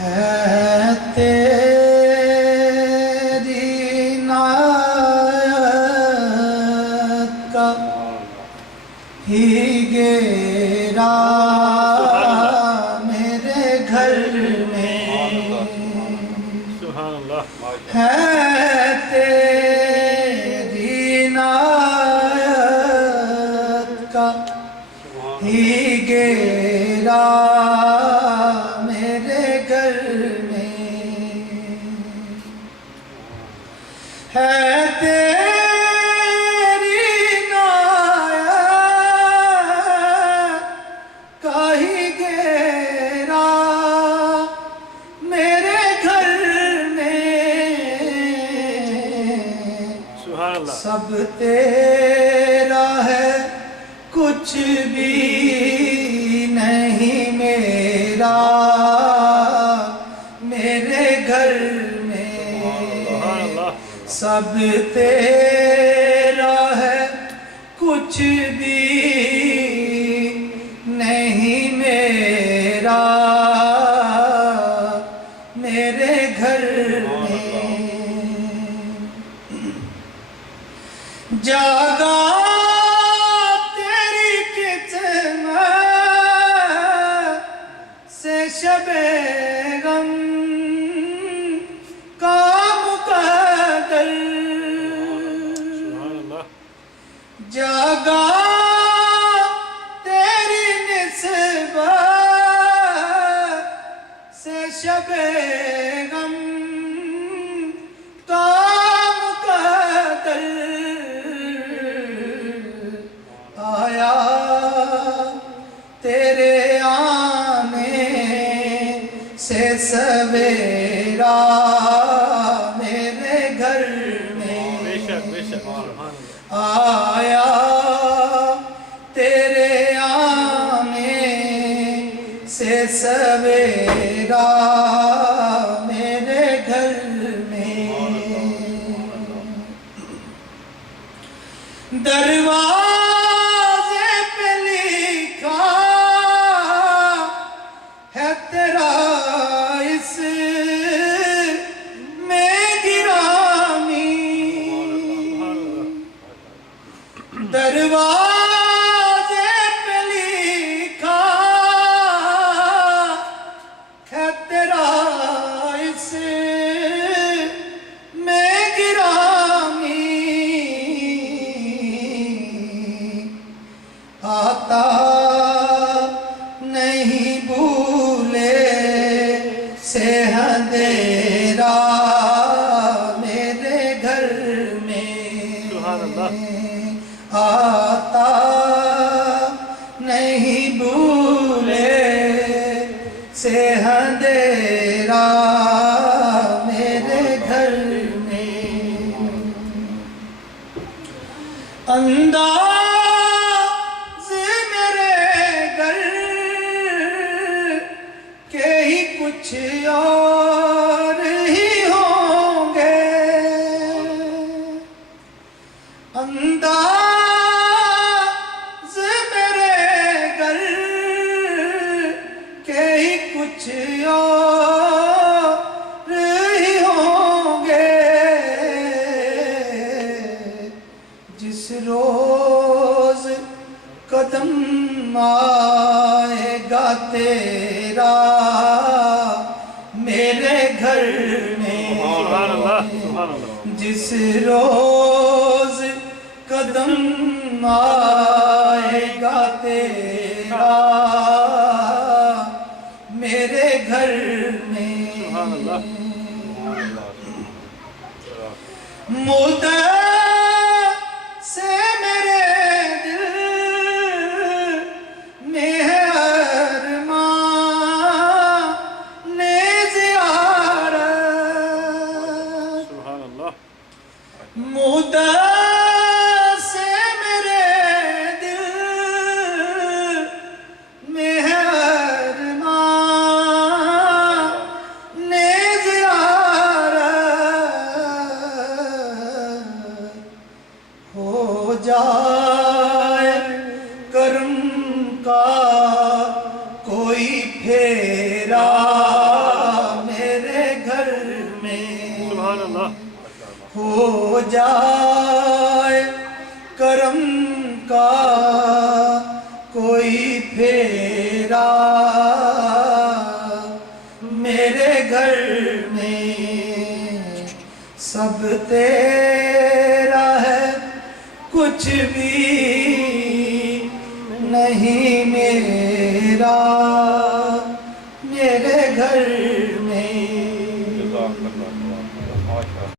ہے تیری عنایت کا ہی گیرا میرے گھر میں ہے تیری عنایت کا ہی گیرا میرے گھر میں ہے تیری عنایت کا ہی گیرا میرے گھر میں سب تیرا ہے کچھ بھی نہیں میرا میرے گھر میں سب تیرا ہے کچھ بھی نہیں میرا میرے گھر میں جاگا شب غم کا مقدر جاگا تیری نسبت سے شب غم کا مقدر آیا تیرے سے سویرا میرے گھر میں آیا تیرے آنے سے سویرا میرے گھر میں دروازے پہ لکھا ہے تیرا دروازے پہ لکھا ہے تیرا اس میں گرامی آتا نہیں بھولے سے اندھیرا میرے گھر میں آتا نہیں بھولے سے اندھیرا میرے گھر میں انداز میرے گھر کے ہی کچھ اور ہی ہوں گے انداز میرے گھر کے ہی کچھ اور ہی ہوں گے جس روز قدم آئے گا تیرا میرے گھر میں جس روز قدم آئے گا تیرا میرے گھر میں مدعا سے میرے دل میں ہے ارمان زیارت مدعا ہو جائے کرم کا کوئی پھیرا، میرے گھر میں سب تیرا ہے، کچھ بھی نہیں میرا۔